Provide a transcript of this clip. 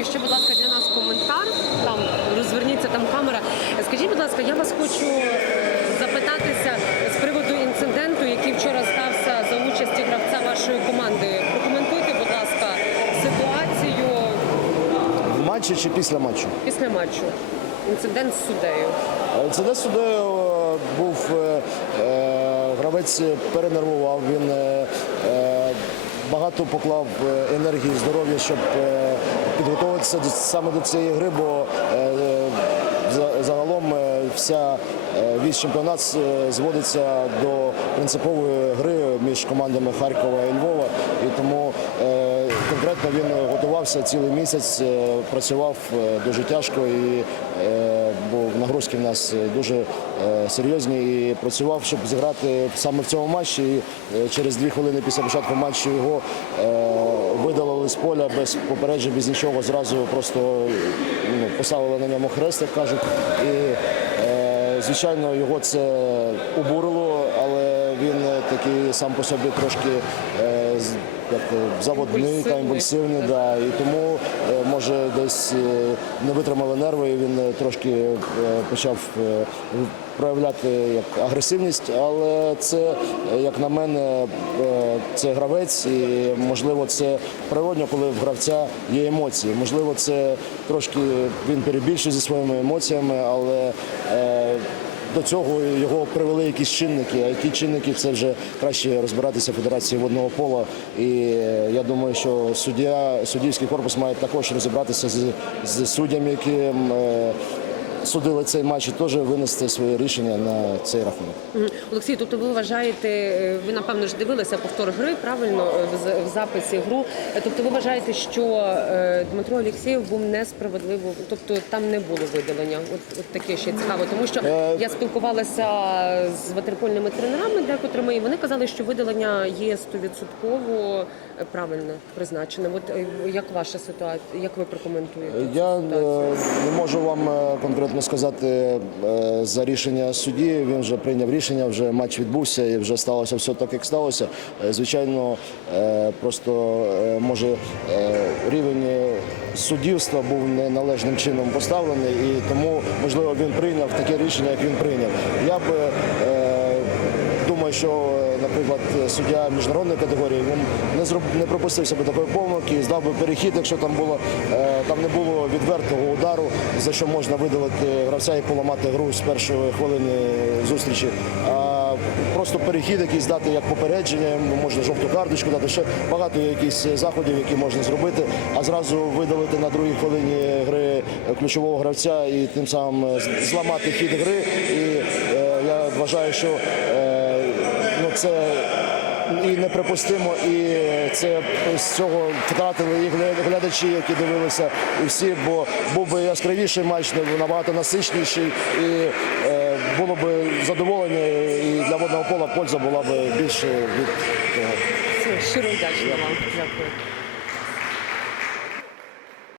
І ще, будь ласка, для нас коментар. Там розверніться там камера. Скажіть, будь ласка, я вас хочу е, запитатися з приводу інциденту, який вчора стався за участі гравця вашої команди. Прокоментуйте, будь ласка, ситуацію В матчі чи після матчу? після матчу. Інцидент з суддею. Це суддею е, був е, е, гравець перенервував. Він е, е, багато поклав е, енергії, здоров'я, щоб е, підготуватися саме до цієї гри, бо е, е, за- загалом е, вся е, весь чемпіонат е, зводиться до принципової гри між командами Харкова і Львова. І тому е, конкретно він готувався цілий місяць, працював дуже тяжко і бо нагрузки в нас дуже серйозні і працював, щоб зіграти саме в цьому матчі. І через дві хвилини після початку матчу його видалили з поля без попереджень, без нічого. Зразу просто ну, поставили на ньому хрест, як кажуть. І звичайно, його це обурило, але він такий сам по собі трошки е, як, е, заводний та Імпульсивний. да, і тому е, може десь не витримали нерви, і він трошки почав проявляти як агресивність, але це, як на мене, це гравець, і можливо це природньо, коли в гравця є емоції. Можливо, це трошки він перебільшує зі своїми емоціями, але е, до цього його привели якісь чинники, а які чинники це вже краще розбиратися в Федерації водного пола. І е, я думаю, що суддя, суддівський корпус має також розібратися з, з суддями, які судили цей матч, і теж винести своє рішення на цей рахунок. Олексій, тобто ви вважаєте, е, ви напевно ж дивилися повтор гри правильно е, в записі гру. Е, Тобто ви вважаєте, що Дмитро Олексєєв був несправедливо, тобто там не було видалення. От, от таке ще цікаво, тому що я спілкувалася з ватерпольними тренерами, декотрими, і вони казали, що видалення є стовідсотково правильно призначене. От як ваша ситуація, як ви прокоментуєте? Я ситуацію? не можу вам е, конкретно сказати е, за рішення судді. Він вже прийняв рішення, вже матч відбувся і вже сталося все так, як сталося. Е, Звичайно, е, просто може рівень суддівства був неналежним чином поставлений, і тому можливо він прийняв таке рішення, як він прийняв. Я е, Думаю, що, наприклад, суддя міжнародної категорії він не зроб не пропустив себе такої помилки, здав би перехід, якщо там було е, там не було відвертого удару, за що можна видалити гравця і поламати гру з першої хвилини зустрічі. А просто перехід, якийсь дати як попередження, можна жовту карточку дати. Ще багато якісь заходів, які можна зробити, а зразу видалити на другій хвилині гри ключового гравця і тим самим зламати хід гри. І е, я вважаю, що е, ну це і неприпустимо, і це з цього втратили і глядачі, які дивилися, і всі, бо був би яскравіший матч, набагато насичніший, і е, було б задоволення, і для водного пола польза була б більше від того. Щиро вдячна вам. Дякую.